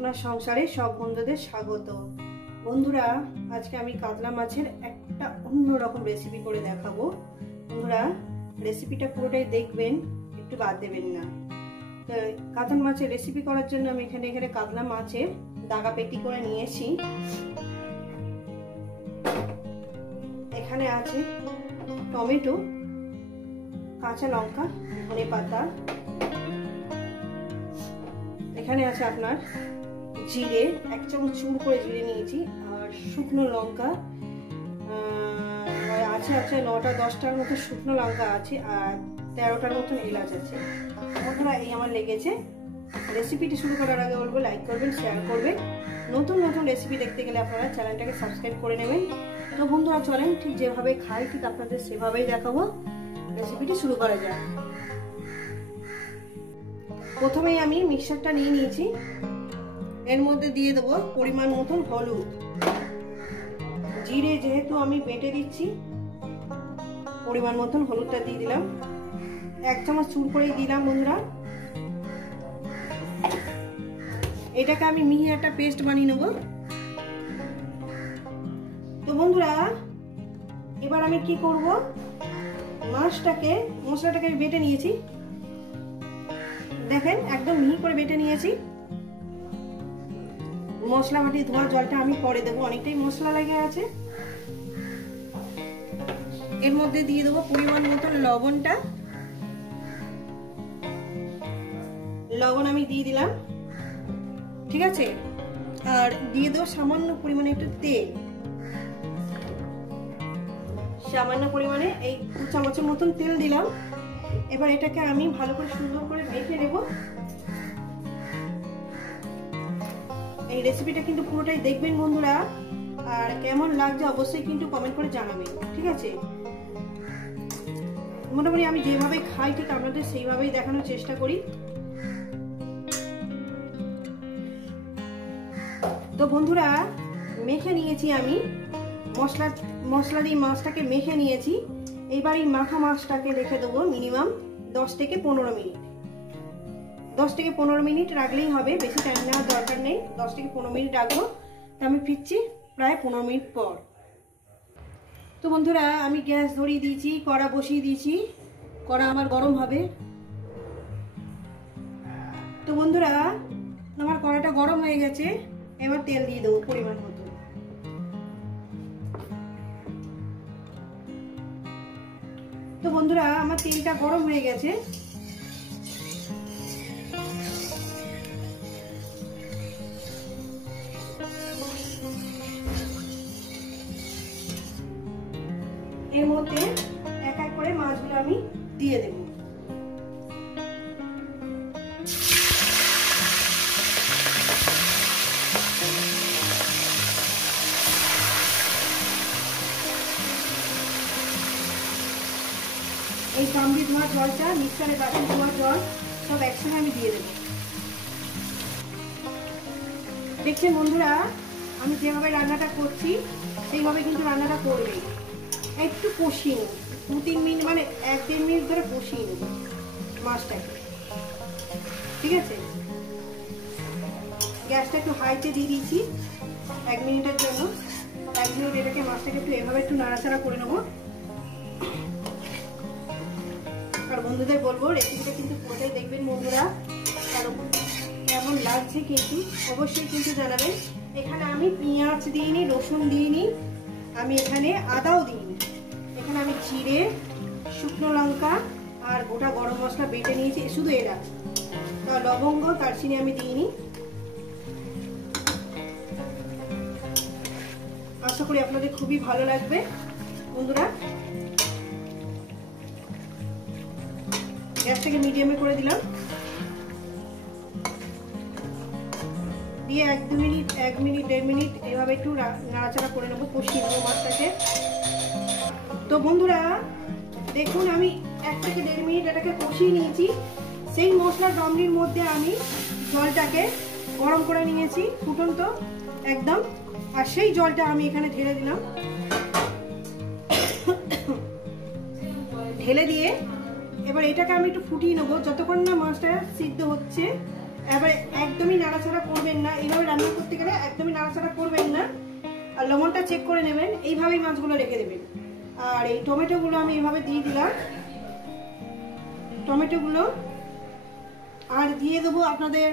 সোনার সংসারে সব বন্ধুদের স্বাগত। বন্ধুরা, আজকে আমি কাতলা মাছের একটা অন্যরকম রেসিপি করে দেখাবো। বন্ধুরা, রেসিপিটা পুরোটাই দেখবেন, একটু বাদ দেবেন না। তো কাতলা মাছের রেসিপি করার জন্য আমি এখানে কাতলা মাছের দাগা পেটি করে নিয়েছি। এখানে আছে টমেটো, কাঁচা লঙ্কা, ধনে পাতা, এখানে আছে আপনার জিরে, 1 চামচ চুর করে জিরে নিয়েছি, আর শুকনো লঙ্কা আছে 9টা 10টার মতো শুকনো লঙ্কা আছে, আর 13টার মতন এলাচ আছে। বন্ধুরা, এই আমার লেগেছে। রেসিপিটি শুরু করার আগে বলবো লাইক করবেন, শেয়ার করবেন। নতুন নতুন রেসিপি দেখতে গেলে আপনারা চ্যানেলটাকে সাবস্ক্রাইব করে নেবেন। তো বন্ধুরা, চলেন ঠিক যেভাবে খাই ঠিক আপনাদের সেভাবেই দেখাবো। রেসিপিটি শুরু করা যাক। প্রথমেই আমি মিক্সারটা নিয়ে নিয়েছি, এর মধ্যে দিয়ে দেবো পরিমাণ মতন হলুদ। জিরে যেহেতু আমি বেটে দিচ্ছি, পরিমাণ মতন হলুদটা দিয়ে দিলাম। 1 চামচ চুর করে দিলাম। বন্ধুরা, এটাকে আমি মিহি একটা পেস্ট বানিয়ে নেব। তো বন্ধুরা, এবার আমি কি করব, মশলাটাকে বেটে নিয়েছি, দেখেন একদম মিহি করে বেটে নিয়েছি। মশলা বাটি ধোয়া জলটা আমি পরে দেবো, অনেকটাই মশলা লেগে আছে। এর মধ্যে দিয়ে দেবো পরিমাণ মতন লবণটা, লবণ আমি দিয়ে দিলাম, ঠিক আছে। আর দিয়ে দেবো সামান্য পরিমাণে একটু তেল, সামান্য পরিমাণে এই 2 চামচের মতন তেল দিলাম। এবার এটাকে আমি ভালো করে সুন্দর করে মেখে নেব। এই রেসিপিটা কিন্তু পুরোটাই দেখবেন বন্ধুরা, আর কেমন লাগছে অবশ্যই কিন্তু কমেন্ট করে জানাবেন, ঠিক আছে। মোটামুটি আমি যেভাবে খাই ঠিক আপনাদের সেইভাবেই দেখানোর চেষ্টা করি। তো বন্ধুরা, মেখে নিয়েছি আমি, মশলা দিয়ে মাছটাকে মেখে নিয়েছি। এবার এই মাখা মাছটাকে রেখে দেবো মিনিমাম 10 থেকে 15 মিনিট। 10 থেকে 15 মিনিট রাখলেই হবে, বেশি টাইম নেওয়ার দরকার নেই। 10 থেকে 15 মিনিট রাখবো। তো আমি ফিরছি প্রায় 15 মিনিট পর। তো বন্ধুরা, আমি গ্যাস ধরিয়ে দিয়েছি, কড়া বসিয়ে দিয়েছি, কড়া আমার গরম হবে। তো বন্ধুরা, আমার কড়াটা গরম হয়ে গেছে, এবার তেল দিয়ে দেবো পরিমাণ মতো। তো বন্ধুরা, আমার তেলটা গরম হয়ে গেছে। এর মধ্যে এক এক করে মাছগুলো আমি দিয়ে দেব। এই গামলি ধোয়া জলটা, মিক্সারে বাটি ধোয়া জল সব একসঙ্গে আমি দিয়ে দেব। দেখছেন বন্ধুরা, আমি যেভাবে রান্নাটা করছি সেইভাবে কিন্তু রান্নাটা করবে। একটু কষিয়ে নেব, 2-3 মিনিট, মানে 1-1.5 মিনিট ধরে কষিয়ে নেব মাছটাকে, ঠিক আছে। গ্যাসটা একটু হাইতে দিয়ে দিয়েছি 1 মিনিটের জন্য। 1 মিনিট এটাকে মাছটাকে একটু এভাবে একটু নাড়াচাড়া করে নেবো। আর বন্ধুদের বলবো রেসিপিটা কিন্তু পুরোটাই দেখবেন বন্ধুরা, কারণ কেমন লাগছে কিন্তু অবশ্যই কিন্তু জানাবেন। এখানে আমি পেঁয়াজ দিইনি, রসুন দিইনি, আমি এখানে আদাও দিইনি। এখানে আমি জিরে, শুকনো লঙ্কা আর গোটা গরম মশলা বেটে নিয়েছি, শুধু এরা। লবঙ্গ, দারচিনি আমি দিইনি। আশা করি আপনাদের খুবই ভালো লাগবে বন্ধুরা। গ্যাসটাকে মিডিয়ামে করে দিলাম, দিয়ে 1-2 মিনিট, 1 মিনিট 1.5 মিনিট এভাবে একটু নাড়াচাড়া করে নেবো, কষিয়ে নেবো মাছটাকে। তো বন্ধুরা দেখুন, আমি 1 থেকে 1.5 মিনিট এটাকে কষিয়ে নিয়েছি। সেই মশলা গামলির মধ্যে আমি জলটাকে গরম করে নিয়েছি, ফুটন্ত একদম, আর সেই জলটা আমি এখানে ঢেলে দিলাম। ঢেলে দিয়ে এবার এটাকে আমি একটু ফুটিয়ে নেবো যতক্ষণ না মাছটা সিদ্ধ হচ্ছে। এবার একদমই নাড়াচাড়া করবেন না, এবার আর লবণটা চেক করে নেবেন। এইভাবেই মাছগুলো রেখে দেবেন। আর এই টমেটোগুলো আমি এইভাবে দিয়ে দিলাম, টমেটোগুলো। আর দিয়ে দেবো আপনাদের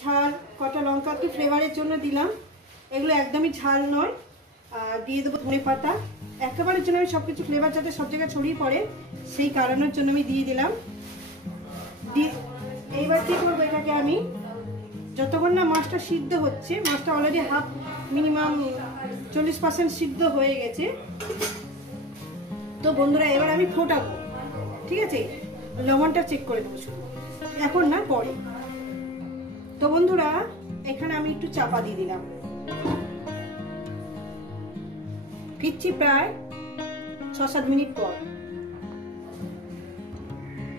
ঝাল, কটা লঙ্কা একটু ফ্লেভারের জন্য দিলাম, এগুলো একদমই ঝাল নয়। আর দিয়ে দেবো ধনে পাতা, একেবারের জন্য আমি সব কিছু ফ্লেভার যাতে সব জায়গায় ছড়িয়ে পড়ে সেই কারণের জন্য আমি দিয়ে দিলাম। এইবার কি করবো, এটাকে আমি যতক্ষণ না মাছটা সিদ্ধ হচ্ছে, মাছটা অলরেডি হাফ মিনিমাম 40% সিদ্ধ হয়ে গেছে। তো বন্ধুরা এবার আমি ফোটাবো, ঠিক আছে? লবণটা চেক করে দেবো শুধু, এখন না পরে। তো বন্ধুরা এখানে আমি একটু চাপা দিয়ে দিলাম, ফিরছি প্রায় 6-7 মিনিট পর।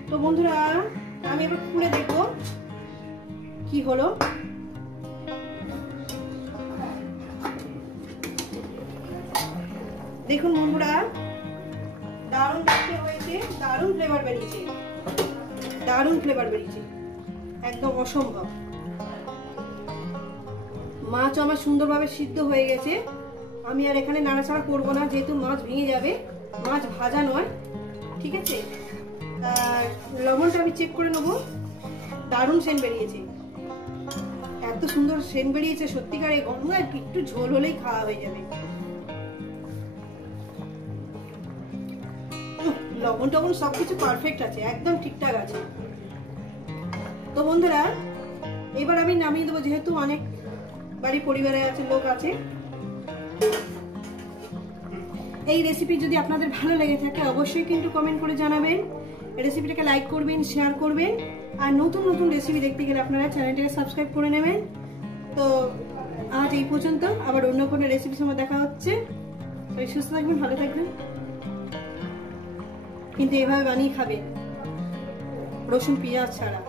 তো বন্ধুরা আমি এবার খুলে দেখবো কি হলো। দেখুন বন্ধুরা, দারুণ দেখতে হয়েছে, দারুণ ফ্লেভার বেরিয়েছে, দারুণ ফ্লেভার বেরিয়েছে, একদম অসম্ভব। মাছ আমার সুন্দরভাবে সিদ্ধ হয়ে গেছে। আমি আর এখানে নাড়াচাড়া করবো না, যেহেতু মাছ ভেঙে যাবে, মাছ ভাজা নয়, ঠিক আছে? আর লবণটা আমি চেক করে নেবো। দারুণ সেন্ট বেরিয়েছে, এত সুন্দর সেন্ট বেরিয়েছে, সত্যিকার এই গরমে একটু ঝোল হলেই খাওয়া হয়ে যাবে। লবণ টবণ সবকিছু পারফেক্ট আছে, একদম ঠিকঠাক আছে। তো বন্ধুরা এবার আমি নামিয়ে দেবো, যেহেতু অনেক বাড়ি পরিবারে আছে, লোক আছে। এই রেসিপি যদি আপনাদের ভালো লেগে থাকে অবশ্যই কিন্তু কমেন্ট করে জানাবেন, রেসিপিটাকে লাইক করবেন, শেয়ার করবেন। আর নতুন নতুন রেসিপি দেখতে গেলে আপনারা চ্যানেলটাকে সাবস্ক্রাইব করে নেবেন। তো আজ এই পর্যন্ত, আবার অন্য কোনো রেসিপির সময় দেখা হচ্ছে। সবাই সুস্থ থাকবেন, ভালো থাকবেন, কিন্তু এভাবে বানিয়ে খাবেন, রসুন পেঁয়াজ ছাড়া।